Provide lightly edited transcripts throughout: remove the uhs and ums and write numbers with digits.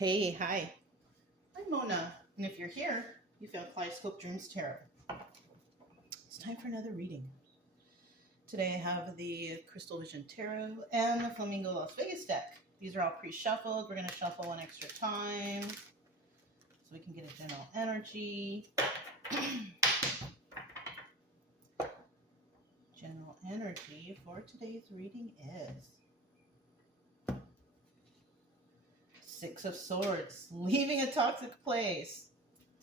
Hey, hi. I'm Mona, and if you're here, you found Kaleidoscope Dreams Tarot. It's time for another reading. Today I have the Crystal Vision Tarot and the Flamingo Las Vegas deck. These are all pre-shuffled. We're going to shuffle one extra time so we can get a general energy. General energy for today's reading is Six of Swords, leaving a toxic place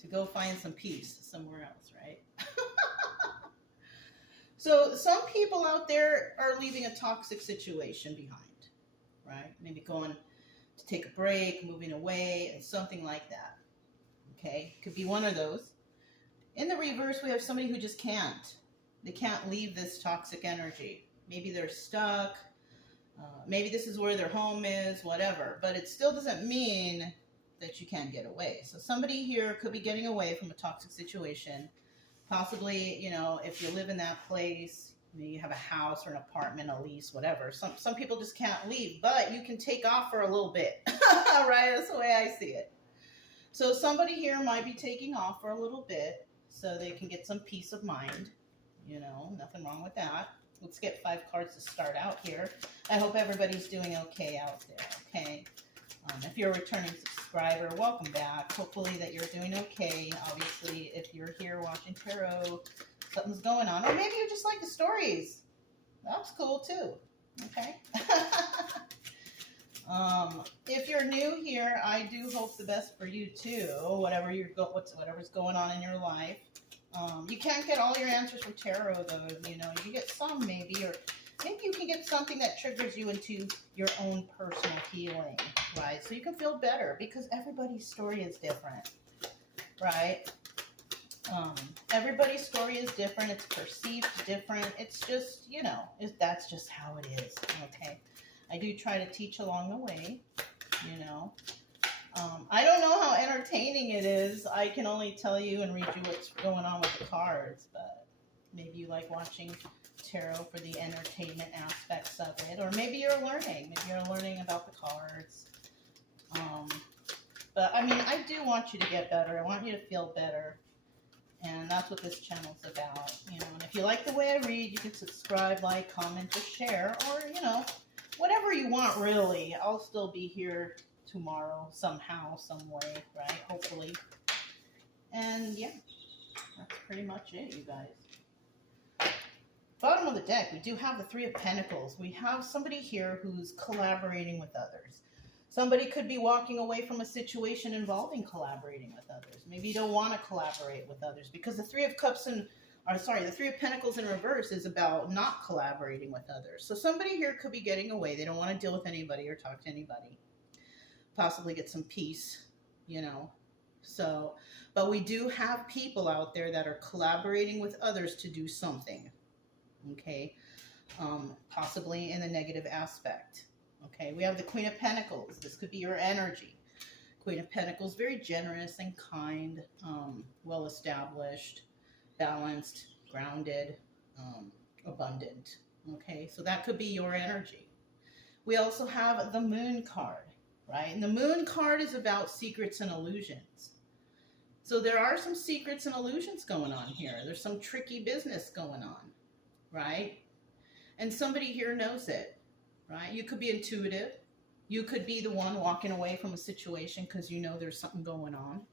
to go find some peace somewhere else, right? So some people out there are leaving a toxic situation behind, right? Maybe going to take a break, moving away, and something like that. Okay, could be one of those. In the reverse, we have somebody who just can't. They can't leave this toxic energy. Maybe they're stuck. Maybe this is where their home is, whatever. But it still doesn't mean that you can't get away. So somebody here could be getting away from a toxic situation. Possibly, if you live in that place, you have a house or an apartment, a lease, whatever. Some people just can't leave, but you can take off for a little bit, right? That's the way I see it. So somebody here might be taking off for a little bit so they can get some peace of mind. Nothing wrong with that. Let's get 5 cards to start out here. I hope everybody's doing okay out there, okay? If you're a returning subscriber, welcome back. Hopefully that you're doing okay. Obviously, if you're here watching tarot, something's going on. Or maybe you just like the stories. That's cool too, okay? If you're new here, I do hope the best for you too, whatever's going on in your life. You can't get all your answers from tarot though, you get some maybe, or maybe you can get something that triggers you into your own personal healing, right? So you can feel better because everybody's story is different, right? Everybody's story is different. It's perceived different. It's just, that's just how it is, okay? I do try to teach along the way, I don't know how entertaining it is. I can only tell you and read you what's going on with the cards, but maybe you like watching tarot for the entertainment aspects of it, or maybe you're learning. Maybe you're learning about the cards. But I mean, I do want you to get better. I want you to feel better, and that's what this channel's about. And if you like the way I read, you can subscribe, like, comment, or share, or whatever you want. Really, I'll still be here tomorrow somehow, some way, right? Hopefully. And yeah, that's pretty much it, you guys. Bottom of the deck, we do have the 3 of Pentacles. We have somebody here who's collaborating with others. Somebody could be walking away from a situation involving collaborating with others. Maybe you don't want to collaborate with others because the 3 of Pentacles in reverse is about not collaborating with others. So somebody here could be getting away. They don't want to deal with anybody or talk to anybody. Possibly get some peace, So, but we do have people out there that are collaborating with others to do something, okay? Possibly in a negative aspect, okay? We have the Queen of Pentacles. This could be your energy. Queen of Pentacles, very generous and kind, well-established, balanced, grounded, abundant, okay? So that could be your energy. We also have the Moon card. Right? And the Moon card is about secrets and illusions. So there are some secrets and illusions going on here. There's some tricky business going on, right? And somebody here knows it, right? You could be intuitive. You could be the one walking away from a situation because there's something going on.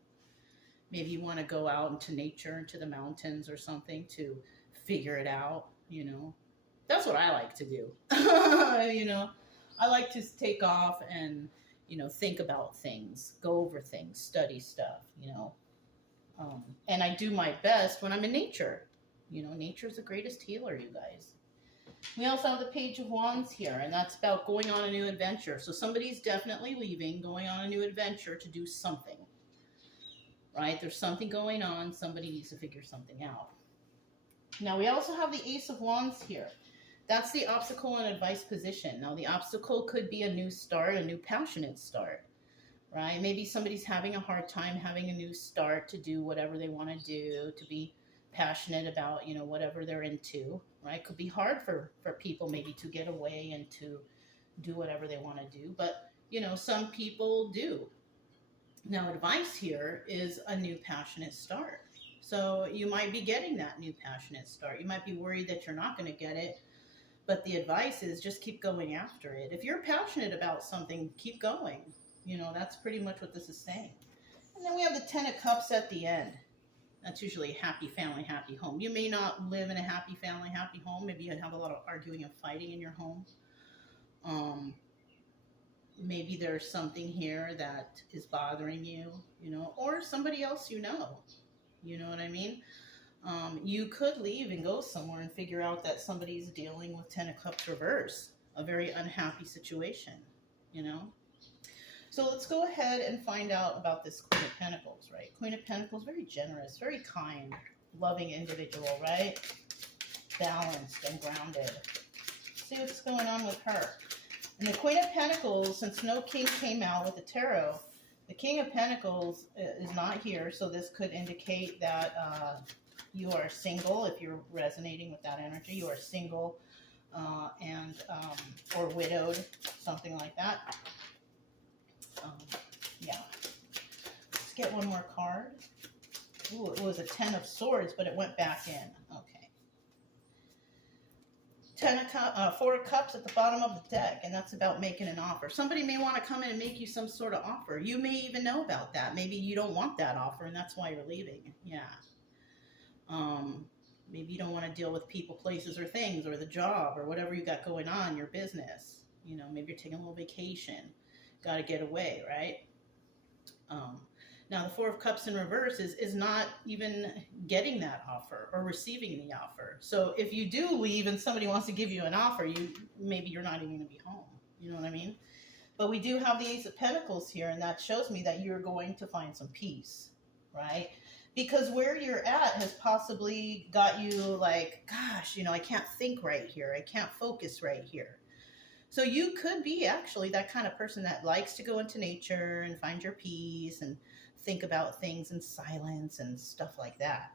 Maybe you want to go out into nature, into the mountains or something to figure it out, That's what I like to do. I like to take off and think about things, go over things, study stuff, and I do my best when I'm in nature. Nature's the greatest healer, you guys. We also have the Page of Wands here, and that's about going on a new adventure. So somebody's definitely leaving, going on a new adventure to do something, right? There's something going on. Somebody needs to figure something out. Now, we also have the Ace of Wands here. That's the obstacle and advice position. Now, the obstacle could be a new start, a new passionate start, right? Maybe somebody's having a hard time having a new start to do whatever they want to do, to be passionate about, whatever they're into, right? Could be hard for people maybe to get away and to do whatever they want to do. But, some people do, Now, advice here is a new passionate start. So you might be getting that new passionate start. You might be worried that you're not going to get it, but the advice is just keep going after it. If you're passionate about something, keep going. You know, that's pretty much what this is saying. And then we have the Ten of Cups at the end. That's usually a happy family, happy home. You may not live in a happy family, happy home. Maybe you have a lot of arguing and fighting in your home. Maybe there's something here that is bothering you, you know, or somebody else you know. You know what I mean? You could leave and go somewhere and figure out that somebody's dealing with Ten of Cups reverse, a very unhappy situation, you know? So let's go ahead and find out about this Queen of Pentacles, right? Queen of Pentacles, very generous, very kind, loving individual, right? Balanced and grounded. See what's going on with her. And the Queen of Pentacles, since no king came out with the tarot, the King of Pentacles is not here, so this could indicate that you are single. If you're resonating with that energy, you are single or widowed, something like that. Yeah. Let's get one more card. Ooh, it was a Ten of Swords, but it went back in. Okay. Four of Cups at the bottom of the deck, and that's about making an offer. Somebody may want to come in and make you some sort of offer. You may even know about that. Maybe you don't want that offer, and that's why you're leaving. Yeah. Maybe you don't want to deal with people, places, or things, or the job, or whatever you got going on, your business. You know, maybe you're taking a little vacation. Got to get away, right? Now, the Four of Cups in reverse is not even getting that offer or receiving the offer. So if you do leave and somebody wants to give you an offer, maybe you're not even going to be home. You know what I mean? But we do have the Ace of Pentacles here, and that shows me that you're going to find some peace, right? Because where you're at has possibly got you like, gosh, you know, I can't think right here. I can't focus right here. So you could be actually that kind of person that likes to go into nature and find your peace and think about things in silence and stuff like that.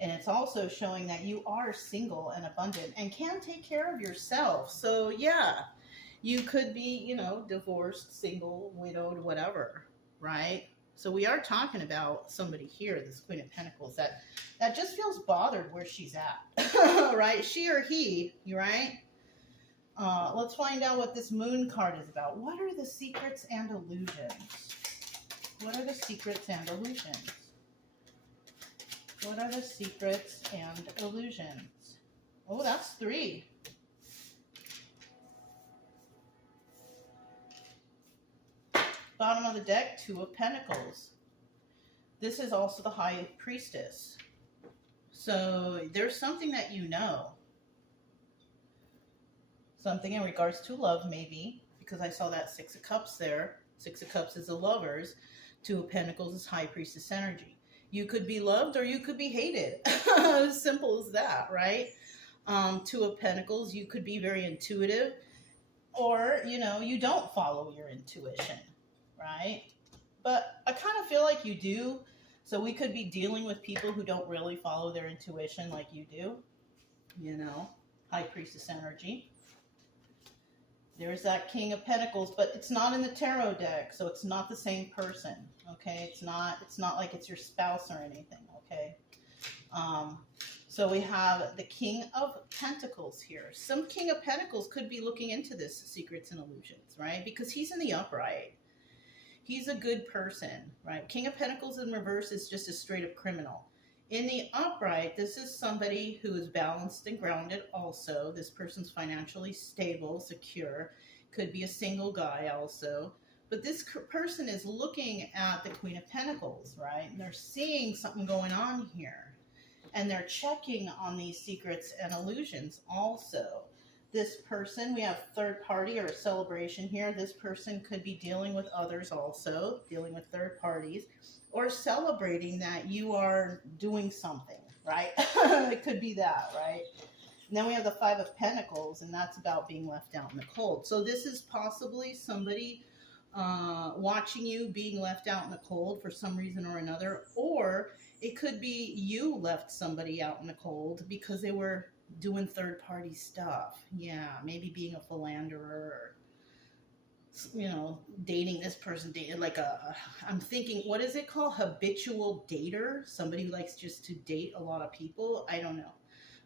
And it's also showing that you are single and abundant and can take care of yourself. So yeah, you could be, you know, divorced, single, widowed, whatever, right? So we are talking about somebody here, this Queen of Pentacles, that just feels bothered where she's at, right? She or he, right? Let's find out what this Moon card is about. What are the secrets and illusions? What are the secrets and illusions? What are the secrets and illusions? Oh, that's 3. Bottom of the deck, 2 of Pentacles. This is also the High Priestess. So there's something that you know. Something in regards to love, maybe, because I saw that 6 of Cups there. 6 of Cups is the lovers. 2 of Pentacles is High Priestess energy. You could be loved or you could be hated. As simple as that, right? 2 of Pentacles, you could be very intuitive, or, you know, you don't follow your intuition, right? But I kind of feel like you do. So we could be dealing with people who don't really follow their intuition like you do, you know, High Priestess energy. There's that King of Pentacles, but it's not in the tarot deck, so it's not the same person, okay? It's not like it's your spouse or anything, okay? So we have the King of Pentacles here. Some King of Pentacles could be looking into this secrets and illusions, right? Because he's in the upright. He's a good person, right? King of Pentacles in reverse is just a straight up criminal. In the upright, this is somebody who is balanced and grounded also. This person's financially stable, secure. Could be a single guy also. But this person is looking at the Queen of Pentacles, right? And they're seeing something going on here. And they're checking on these secrets and illusions also. This person, we have third party or a celebration here. This person could be dealing with others also, dealing with third parties, or celebrating that you are doing something, right? It could be that, right? And then we have the 5 of Pentacles, and that's about being left out in the cold. So this is possibly somebody watching you being left out in the cold for some reason or another, or it could be you left somebody out in the cold because they were doing third-party stuff. Yeah, maybe being a philanderer or you know, dating this person, dating like I'm thinking, what is it called? Habitual dater? Somebody who likes just to date a lot of people? I don't know.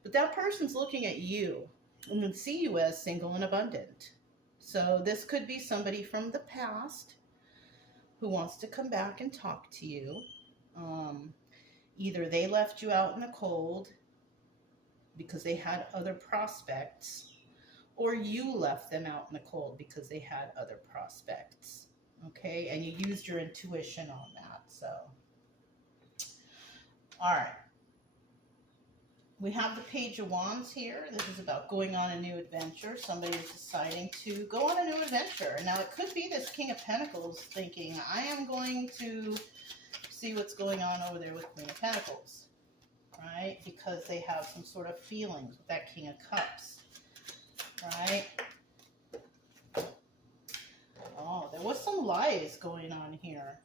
But that person's looking at you and would see you as single and abundant. So this could be somebody from the past who wants to come back and talk to you. Um, Either they left you out in the cold because they had other prospects, or you left them out in the cold because they had other prospects. Okay, and you used your intuition on that. So, all right. We have the Page of Wands here. This is about going on a new adventure. Somebody is deciding to go on a new adventure. Now, it could be this King of Pentacles thinking, I am going to see what's going on over there with Queen of Pentacles, right? Because they have some sort of feelings with that King of Cups, right? Oh, there was some lies going on here.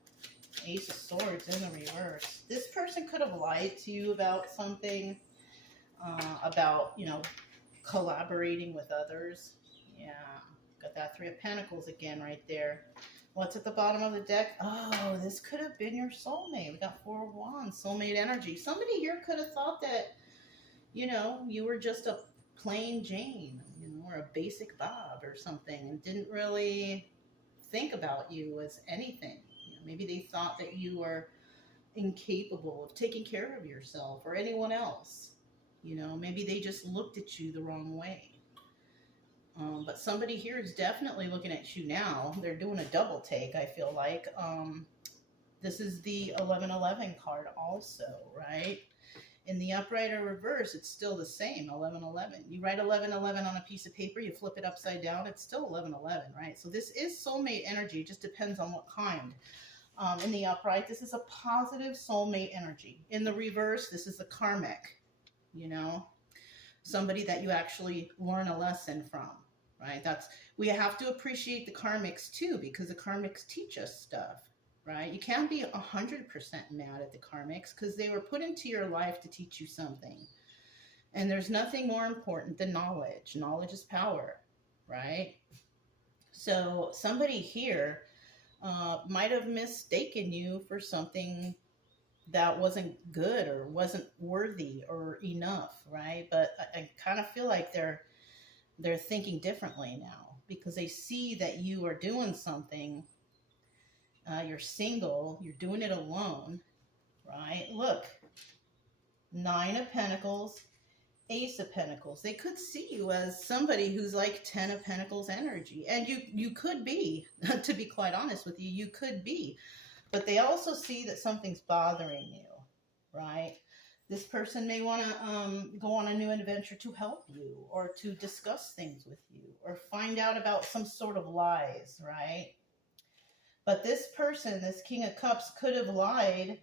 Ace of Swords in the reverse. This person could have lied to you about something. About, you know, collaborating with others. Yeah, got that Three of Pentacles again right there. What's at the bottom of the deck? Oh, this could have been your soulmate. We got Four of Wands, soulmate energy. Somebody here could have thought that, you know, you were just a plain Jane, you know, or a basic Bob or something, and didn't really think about you as anything. You know, maybe they thought that you were incapable of taking care of yourself or anyone else. You know, maybe they just looked at you the wrong way. But somebody here is definitely looking at you now. They're doing a double take, I feel like. This is the 1111 card also, right? In the upright or reverse, it's still the same, 1111. You write 1111 on a piece of paper, you flip it upside down, it's still 1111, right? So this is soulmate energy. It just depends on what kind. In the upright, this is a positive soulmate energy. In the reverse, this is the karmic. You know, somebody that you actually learn a lesson from, right? We have to appreciate the karmics too, because the karmics teach us stuff, right? You can't be 100% mad at the karmics because they were put into your life to teach you something. And there's nothing more important than knowledge. Knowledge is power, right? So somebody here might have mistaken you for something that wasn't good or wasn't worthy or enough, right? But I kind of feel like they're thinking differently now because they see that you are doing something. You're single, you're doing it alone, right? Look, Nine of Pentacles, Ace of Pentacles. They could see you as somebody who's like 10 of Pentacles energy. And you could be, to be quite honest with you, you could be. But they also see that something's bothering you, right? This person may want to go on a new adventure to help you or to discuss things with you or find out about some sort of lies, right? But this person, this King of Cups, could have lied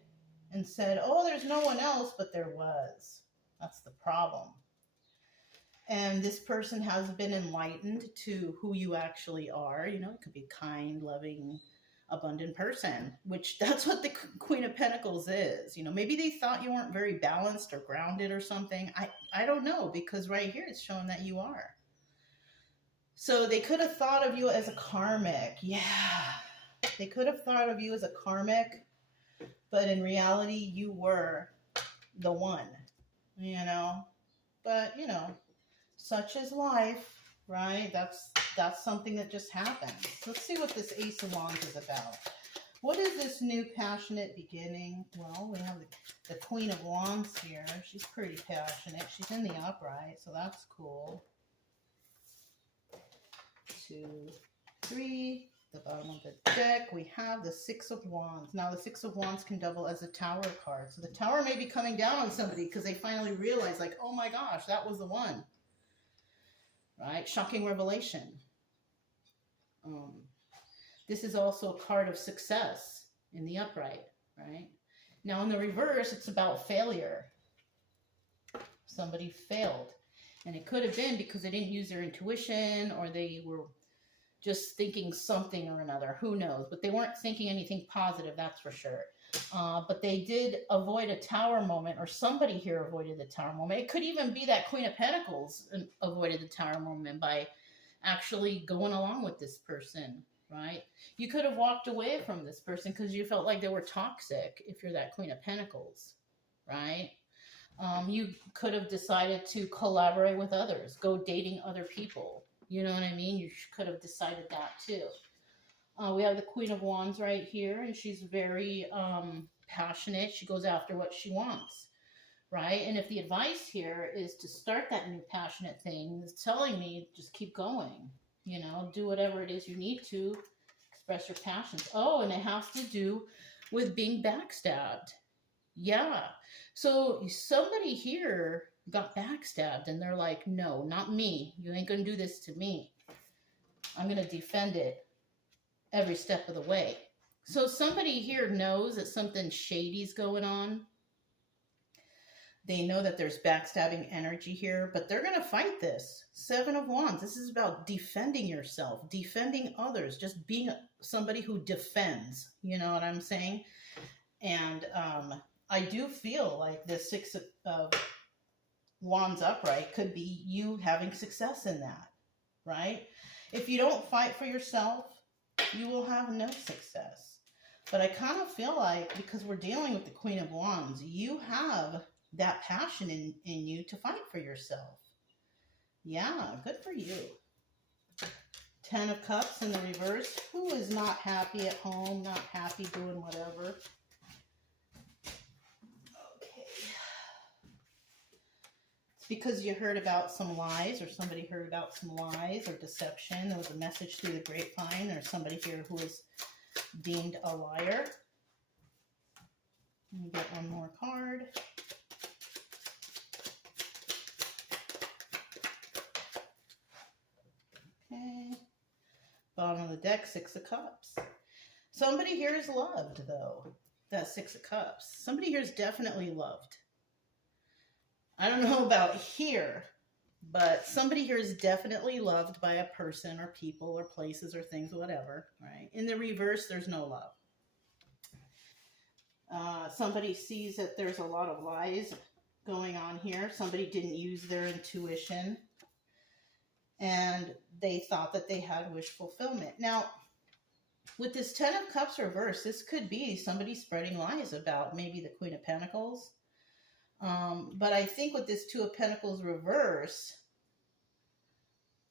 and said, oh, there's no one else, but there was. That's the problem. And this person has been enlightened to who you actually are. You know, it could be kind, loving, abundant person, which that's what the Queen of Pentacles is. You know, maybe they thought you weren't very balanced or grounded or something. I don't know, because right here it's showing that you are. So they could have thought of you as a karmic. Yeah, they could have thought of you as a karmic, but in reality you were the one, you know. But, you know, such is life, right? That's something that just happens. Let's see what this Ace of Wands is about. What is this new passionate beginning? Well, we have the Queen of Wands here. She's pretty passionate. She's in the upright, so that's cool. 2, 3. The bottom of the deck, we have the Six of Wands. Now, the Six of Wands can double as a Tower card. So the Tower may be coming down on somebody because they finally realize, like, oh my gosh, that was the one. Right? Shocking revelation. This is also a card of success in the upright, right? Now, in the reverse, it's about failure. Somebody failed. And it could have been because they didn't use their intuition or they were just thinking something or another. Who knows? But they weren't thinking anything positive, that's for sure. But they did avoid a Tower moment, or somebody here avoided the Tower moment. It could even be that Queen of Pentacles avoided the Tower moment by actually going along with this person right? You could have walked away from this person because you felt like they were toxic if you're that Queen of Pentacles, right? You could have decided to collaborate with others, go dating other people. You know what I mean? You could have decided that too. We have the Queen of Wands right here, and she's very passionate. She goes after what she wants, right? And if the advice here is to start that new passionate thing, it's telling me just keep going. You know, do whatever it is you need to express your passions. Oh, and it has to do with being backstabbed. Yeah. So somebody here got backstabbed and they're like, no, not me. You ain't going to do this to me. I'm going to defend it every step of the way. So somebody here knows that something shady's going on. They know that there's backstabbing energy here, but they're going to fight this. 7 of Wands. This is about defending yourself, defending others, just being somebody who defends. You know what I'm saying? And I do feel like the 6 of Wands upright could be you having success in that, right? If you don't fight for yourself, you will have no success. But I kind of feel like, because we're dealing with the Queen of Wands, you have that passion in you to fight for yourself. Yeah, good for you. 10 of Cups in the reverse. Who is not happy at home, not happy doing whatever? Okay. It's because you heard about some lies, or somebody heard about some lies or deception. There was a message through the grapevine. There's somebody here who is deemed a liar. Let me get one more card. Okay. Bottom of the deck, 6 of Cups. Somebody here is loved, though. That 6 of Cups. Somebody here is definitely loved. I don't know about here, but somebody here is definitely loved by a person or people or places or things, whatever, right? In the reverse, there's no love. Somebody sees that there's a lot of lies going on here. Somebody didn't use their intuition, and they thought that they had wish fulfillment. Now, with this 10 of Cups reverse, this could be somebody spreading lies about maybe the Queen of Pentacles. But I think with this 2 of Pentacles reverse,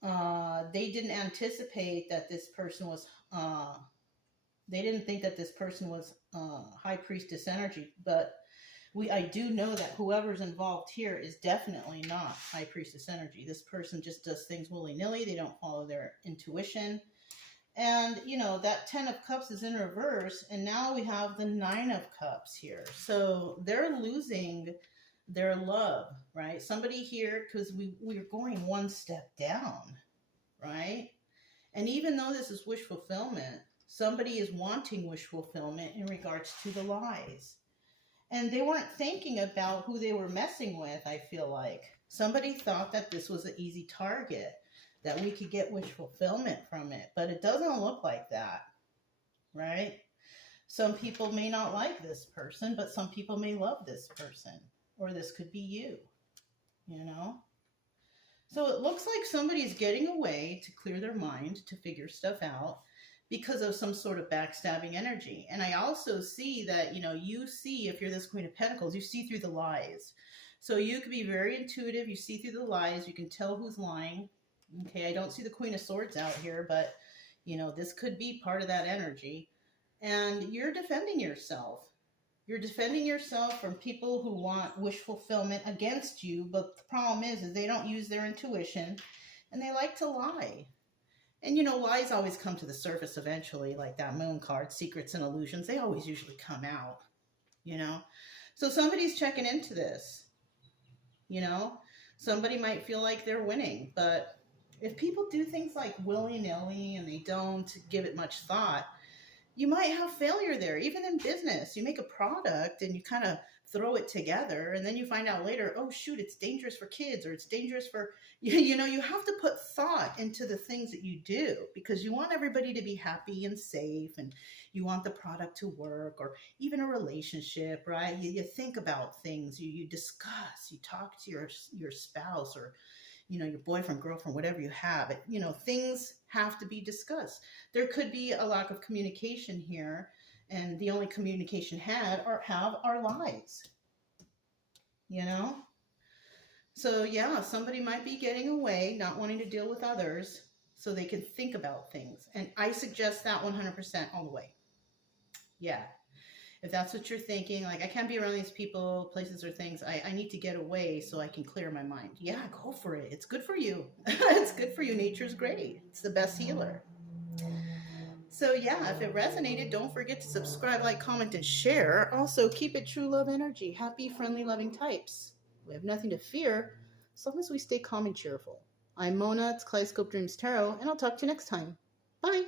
they didn't anticipate that this person was, they didn't think that this person was High Priestess energy. But I do know that whoever's involved here is definitely not High Priestess energy. This person just does things willy-nilly. They don't follow their intuition. And, you know, that 10 of Cups is in reverse. And now we have the 9 of Cups here. So they're losing their love, right? Somebody here, because we're going one step down, right? And even though this is wish fulfillment, somebody is wanting wish fulfillment in regards to the lies. And they weren't thinking about who they were messing with, I feel like. Somebody thought that this was an easy target, that we could get wish fulfillment from it. But it doesn't look like that, right? Some people may not like this person, but some people may love this person. Or this could be you, you know? So it looks like somebody's getting away to clear their mind, to figure stuff out, because of some sort of backstabbing energy. And I also see that, you know, you see, if you're this Queen of Pentacles, you see through the lies. So you could be very intuitive. You see through the lies. You can tell who's lying. Okay, I don't see the Queen of Swords out here, but, you know, this could be part of that energy. And you're defending yourself. You're defending yourself from people who want wish fulfillment against you, but the problem is they don't use their intuition, and they like to lie. And, you know, lies always come to the surface eventually, like that Moon card, secrets and illusions. They always usually come out, you know. So somebody's checking into this, you know. Somebody might feel like they're winning, but if people do things like willy-nilly and they don't give it much thought, you might have failure there. Even in business, you make a product and you kind of throw it together, and then you find out later, oh shoot, it's dangerous for kids, or it's dangerous for, you know, you have to put thought into the things that you do, because you want everybody to be happy and safe, and you want the product to work, or even a relationship, right? You think about things, you discuss, you talk to your spouse, or, your boyfriend, girlfriend, whatever you have. Things have to be discussed. There could be a lack of communication here, and the only communication have are lies. So yeah, somebody might be getting away, not wanting to deal with others, so they can think about things. And I suggest that 100% all the way. Yeah. If that's what you're thinking, like, I can't be around these people, places, or things. I need to get away so I can clear my mind. Yeah, go for it. It's good for you. It's good for you. Nature's great. It's the best healer. So yeah, if it resonated, don't forget to subscribe, like, comment, and share. Also, keep it true love energy. Happy, friendly, loving types. We have nothing to fear as long as we stay calm and cheerful. I'm Mona. It's Kaleidoscope Dreams Tarot, and I'll talk to you next time. Bye.